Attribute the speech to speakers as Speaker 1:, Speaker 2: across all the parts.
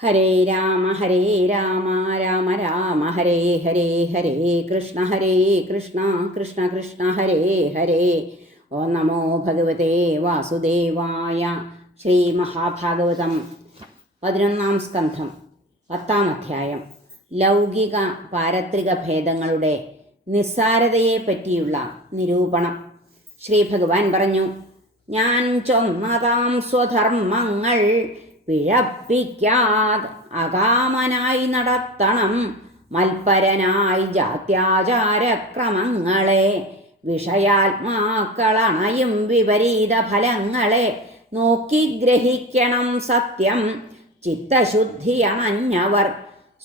Speaker 1: ഹരേ രാമ ഹരേ രാമ രാമ രാമ ഹരേ ഹരേ ഹരേ കൃഷ്ണ ഹരേ കൃഷ്ണ കൃഷ്ണ കൃഷ്ണ ഹരേ ഹരേ. ഓ നമോ ഭഗവതേ വാസുദേവായ ശ്രീ മഹാഭാഗവതം പതിനൊന്നാം സ്കന്ധം പത്താം അധ്യായം. ലൗകിക പാരത്രിക ഭേദങ്ങളുടെ നിസ്സാരതയെ പറ്റിയുള്ള നിരൂപണം. ശ്രീ ഭഗവാൻ പറഞ്ഞു ഞാൻ ചൊന്നതാം സ്വധർമ്മങ്ങൾ പിഴപ്പിക്കാതെ അകാമനായി നടത്തണം. മൽപരനായി ജാത്യാചാരക്രമങ്ങളെ വിഷയാത്മാക്കളണയും വിപരീത ഫലങ്ങളെ നോക്കി ഗ്രഹിക്കണം സത്യം. ചിത്തശുദ്ധിയണഞ്ഞവർ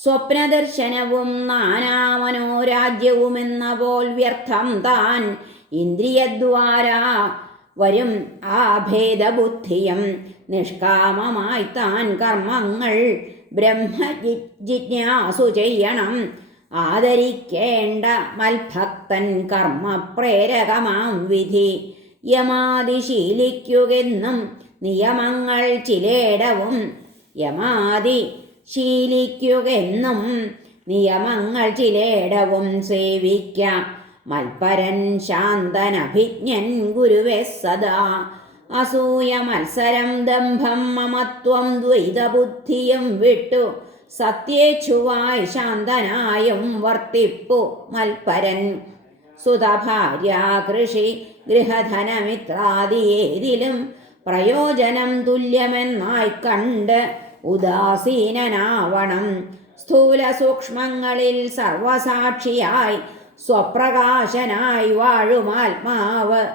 Speaker 1: സ്വപ്നദർശനവും നാനാമനോരാജ്യവുമെന്ന പോൽ വ്യർത്ഥം താൻ. ഇന്ദ്രിയദ്വാരാ വരും ആ ഭേദബുദ്ധിയും നിഷ്കാമമായി താൻ കർമ്മങ്ങൾ ബ്രഹ്മജിജ്ഞാസു ചെയ്യണം. ആദരിക്കേണ്ട മൽഭക്തൻ കർമ്മപ്രേരകമാം വിധി. യമാതിശീലിക്കുകെന്നും നിയമങ്ങൾ ചിലേടവും യമാതി ശീലിക്കുകെന്നും നിയമങ്ങൾ ചിലേടവും സേവിക്കാം. മൽപരൻ ശാന്തനഭിജ്ഞൻ ഗുരുവെ സദാ. അസൂയ മത്സരം ദംഭം മമത്വം ദ്വൈതബുദ്ധിയും വിട്ടു. സത്യേച്ഛുവായി ശാന്തനായും വർത്തിപ്പു മൽപരൻ സുതഭാര്യ കൃഷി ഗൃഹധനമിത്രാദിയേതിലും പ്രയോജനം തുല്യമെന്നായി കണ്ട് ഉദാസീനനാവണം. സ്ഥൂല സൂക്ഷ്മങ്ങളിൽ സർവസാക്ഷിയായി സ്വപ്രകാശനായി വാഴുമാത്മാവ്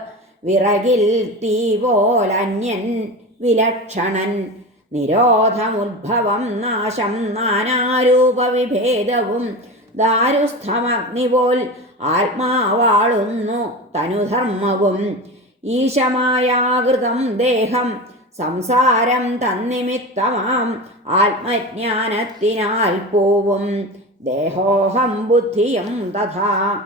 Speaker 1: വിറകിൽ തീ പോലന്യൻ വിലക്ഷണൻ. നിരോധമുദ്ഭവം നാശം നാനാരൂപവിഭേദവും. ദാരുസ്ഥമഗ്നി പോൽ ആത്മാവാളുന്നു തനുധർമ്മവും. ഈശമായാകൃതം ദേഹം സംസാരം തന്നിമിത്തമാം. ആത്മജ്ഞാനത്തിനാൽ പോവും. ദേഹോഹം ബുദ്ധിയും തഥാ.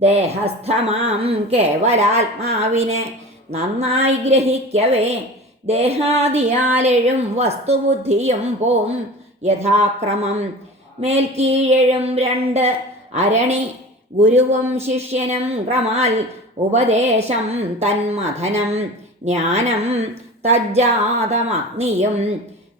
Speaker 1: ദേഹസ്ഥമാം കേവലാത്മാവിനെ നന്നായി ഗ്രഹിക്കവേ. ദേഹാദിയാലെഴും വസ്തുബുദ്ധിയും പോം യഥാക്രമം. മേൽക്കീഴഴും രണ്ട് അരണി ഗുരുവും ശിഷ്യനും ക്രമാൽ ഉപദേശം തന്മഥനം ജ്ഞാനം തജ്ജാതമഗ്നിയും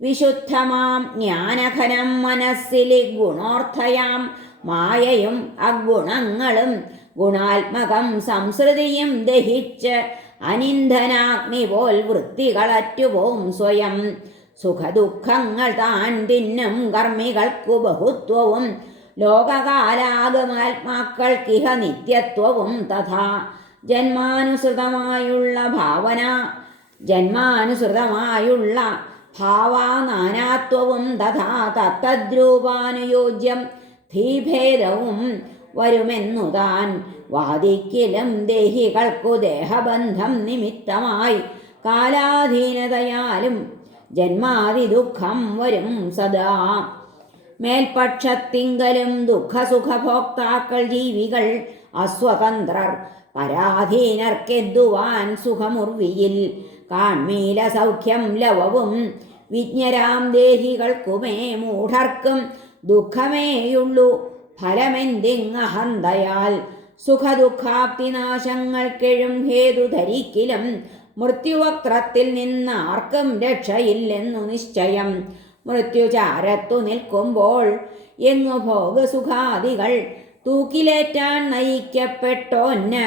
Speaker 1: വിശുദ്ധമാം ജ്ഞാനഘനം മനസ്സിലെ ഗുണോർത്ഥയാം മായയും അഗുണങ്ങളും ഗുണാത്മകം സംസൃതിയും ദഹിച്ച് അനിന്ധനാഗ്നി പോൽ വൃത്തികളറ്റുപോം സ്വയം. സുഖദുഃഖങ്ങൾ താൻ തിന്നും കർമ്മികൾക്കു ബഹുത്വവും ലോകകാലാഗമാത്മാക്കൾക്കിഹ നിത്യത്വവും തഥാ. ജന്മാനുസൃതമായുള്ള ഭാവന ജന്മാനുസൃതമായുള്ള ഭാവാനാനാത്വവും തഥാ തത്തദ്രൂപാനുയോജ്യം ധീഭേദവും വരുമെന്നു താൻ വാദിക്കലും ദേഹികൾക്കു ദേഹബന്ധം നിമിത്തമായി കാലാധീനതയാലും ജന്മാതി ദുഃഖം വരും സദാ. മേൽപക്ഷത്തിങ്കലും ദുഃഖസുഖഭോക്താക്കൾ ജീവികൾ അസ്വതന്ത്രർ പരാധീനർക്കെന്തുവാൻ സുഖമുർവിയിൽ കാൺമീല സൗഖ്യം ലവവും വിജ്ഞരാം ദേഹികൾക്കുമേ മൂഢർക്കും ദുഃഖമേയുള്ളൂ. ഫലമെന്തിങ്ങഹന്തയാൽ? സുഖദുഃഖാപ്തിനാശങ്ങൾക്കെഴും ഹേതു ധരിക്കിലും മൃത്യുവക്രത്തിൽ നിന്ന് ആർക്കും രക്ഷയില്ലെന്നു നിശ്ചയം. മൃത്യുചാരത്തു നിൽക്കുമ്പോൾ എങ്ങു ഭോഗസുഖാദികൾ തൂക്കിലേറ്റാൻ നയിക്കപ്പെട്ടോന്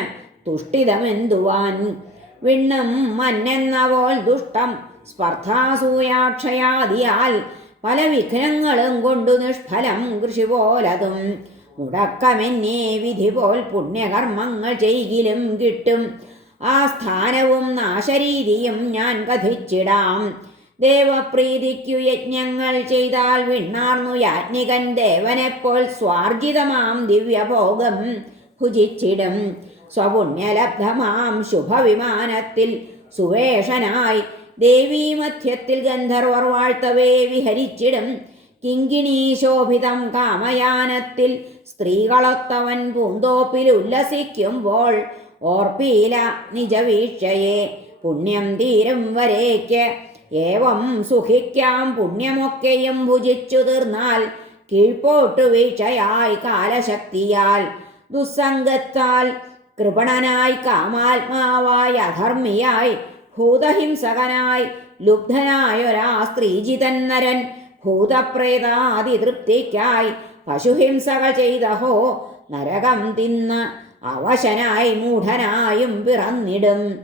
Speaker 1: തുഷ്ടിതമെന്തുവാൻ? വിണ്ണം മന്നെന്നവോൽ ദുഷ്ടം സ്പർദ്ധാസൂയാക്ഷയാദിയാൽ പല വിഘ്നങ്ങളും കൊണ്ടു നിഷ്ഫലം കൃഷി പോലതും മുടക്കമെന്നേ വിധി പോൽ പുണ്യകർമ്മങ്ങൾ ചെയ്യിലും കിട്ടും. ആ സ്ഥാനവും നാശരീതിയും ഞാൻ കഥിച്ചിടാം. ദേവപ്രീതിക്കു യജ്ഞങ്ങൾ ചെയ്താൽ വിണ്ണാർന്നു യാജ്ഞികൻ ദേവനെപ്പോൾ സ്വാർജിതമാം ദിവ്യഭോഗം ഭുജിച്ചിടും. സ്വപുണ്യലബ്ധമാം ശുഭവിമാനത്തിൽ സുവേഷനായി ദേവീ മധ്യത്തിൽ ഗന്ധർവർ വാഴ്ത്തവേ വിഹരിച്ചിടും. കിങ്കിണീശോഭിതം കാമയാനത്തിൽ സ്ത്രീകളൊത്തവൻ പൂന്തോപ്പിൽ ഉല്ലസിക്കുമ്പോൾ ഓർപ്പീല നിജവീക്ഷയെ പുണ്യം തീരും വരേക്ക്. ഏവം സുഖിക്കാം പുണ്യമൊക്കെയും ഭുജിച്ചു തീർന്നാൽ കീഴ്പോട്ടു വീഴ്ചയായി കാലശക്തിയാൽ. ദുസ്സംഗത്താൽ കൃപണനായി കാമാത്മാവായി അധർമ്മിയായി ഭൂതഹിംസകനായി ലുബ്ധനായൊരാ സ്ത്രീജിതന്നരൻ ഭൂതപ്രേതാതിതൃപ്തിക്കായി പശുഹിംസകൾ ചെയ്ത ചെയ്തഹോ നരകം തിന്ന് അവശനായി മൂഢനായും പിറന്നിടും.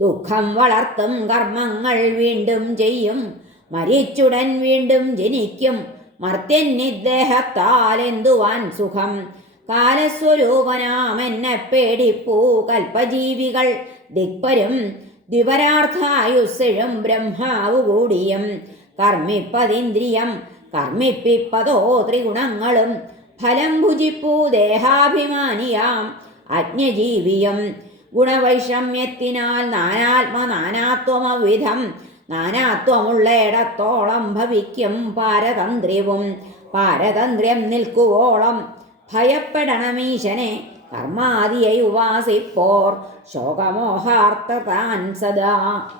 Speaker 1: ദുഃഖം വളർത്തും കർമ്മങ്ങൾ വീണ്ടും ചെയ്യും. മരിച്ചുടൻ വീണ്ടും ജനിക്കും. മർത്യനിദ്ദേഹത്താൽ എന്തുവാൻ സുഖം? കാലസ്വരൂപനാമെന്നെ പേടിപ്പൂ കൽപ്പജീവികൾ. ദിക്പരും ദ്വിപരാർത്ഥായുസ്സിഴും ബ്രഹ്മാവു കൂടിയും കർമ്മിപ്പതിന്ദ്രിയം കർമ്മിപ്പിപ്പതോ ത്രിഗുണങ്ങളും. ഫലം ഭുജിപ്പൂ ദേഹാഭിമാനിയാം അജ്ഞജീവിയും. ഗുണവൈഷമ്യത്തിനാൽ നാനാത്മ നാനാത്വമവിധം. നാനാത്വമുള്ളയിടത്തോളം ഭവിക്കും പാരതന്ത്രിവും. പാരതന്ത്ര്യം നിൽക്കുവോളം ഭയപ്പെടണമീശനെ. കർമാദിയെ ഉപാസിപ്പോർ. ശോകമോഹാർത്ഥതാൻ സദാ.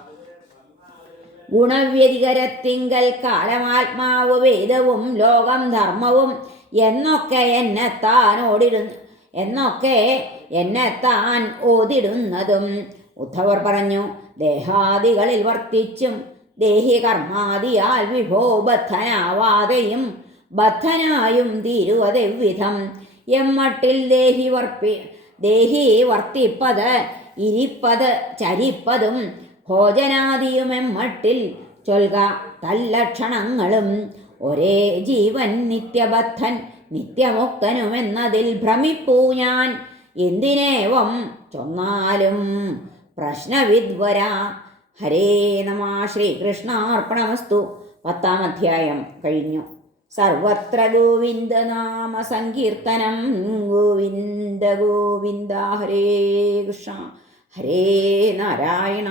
Speaker 1: ഗുണവ്യതികരത്തിങ്കൽ കാലമാത്മാവ് വേദവും ലോകം ധർമ്മവും എന്നൊക്കെ എന്നെത്താൻ ഓടിടുന്നു എന്നൊക്കെ എന്നെ താൻ ഓതിടുന്നതും. ഉദ്ധവർ പറഞ്ഞു ദേഹാദികളിൽ വർത്തിച്ചും ദേഹി കർമാദിയാൽ വിഭോ ബദ്ധനാവാതെയും ബദ്ധനായും തീരുവതെവിധം. എമ്മട്ടിൽ ദേഹി വർപ്പി ദേഹി വർത്തിപ്പത് ഇരിപ്പത് ചരിപ്പതും ഭോജനാദിയും എമ്മട്ടിൽ ചൊൽക തല്ലക്ഷണങ്ങളും. ഒരേ ജീവൻ നിത്യബദ്ധൻ നിത്യമുക്തനുമെന്നതിൽ ഭ്രമിപ്പൂ ഞാൻ. എന്തിനേവം ചൊന്നാലും പ്രശ്നവിദ്വര. ഹരേ നമ ശ്രീകൃഷ്ണാർപ്പണമസ്തു. പത്താം അധ്യായം കഴിഞ്ഞു. സർവത്ര ഗോവിന്ദനാമ സങ്കീർത്തനം ഗോവിന്ദ ഗോവിന്ദ ഹരേ കൃഷ്ണ. ഹരേ നാരായണ.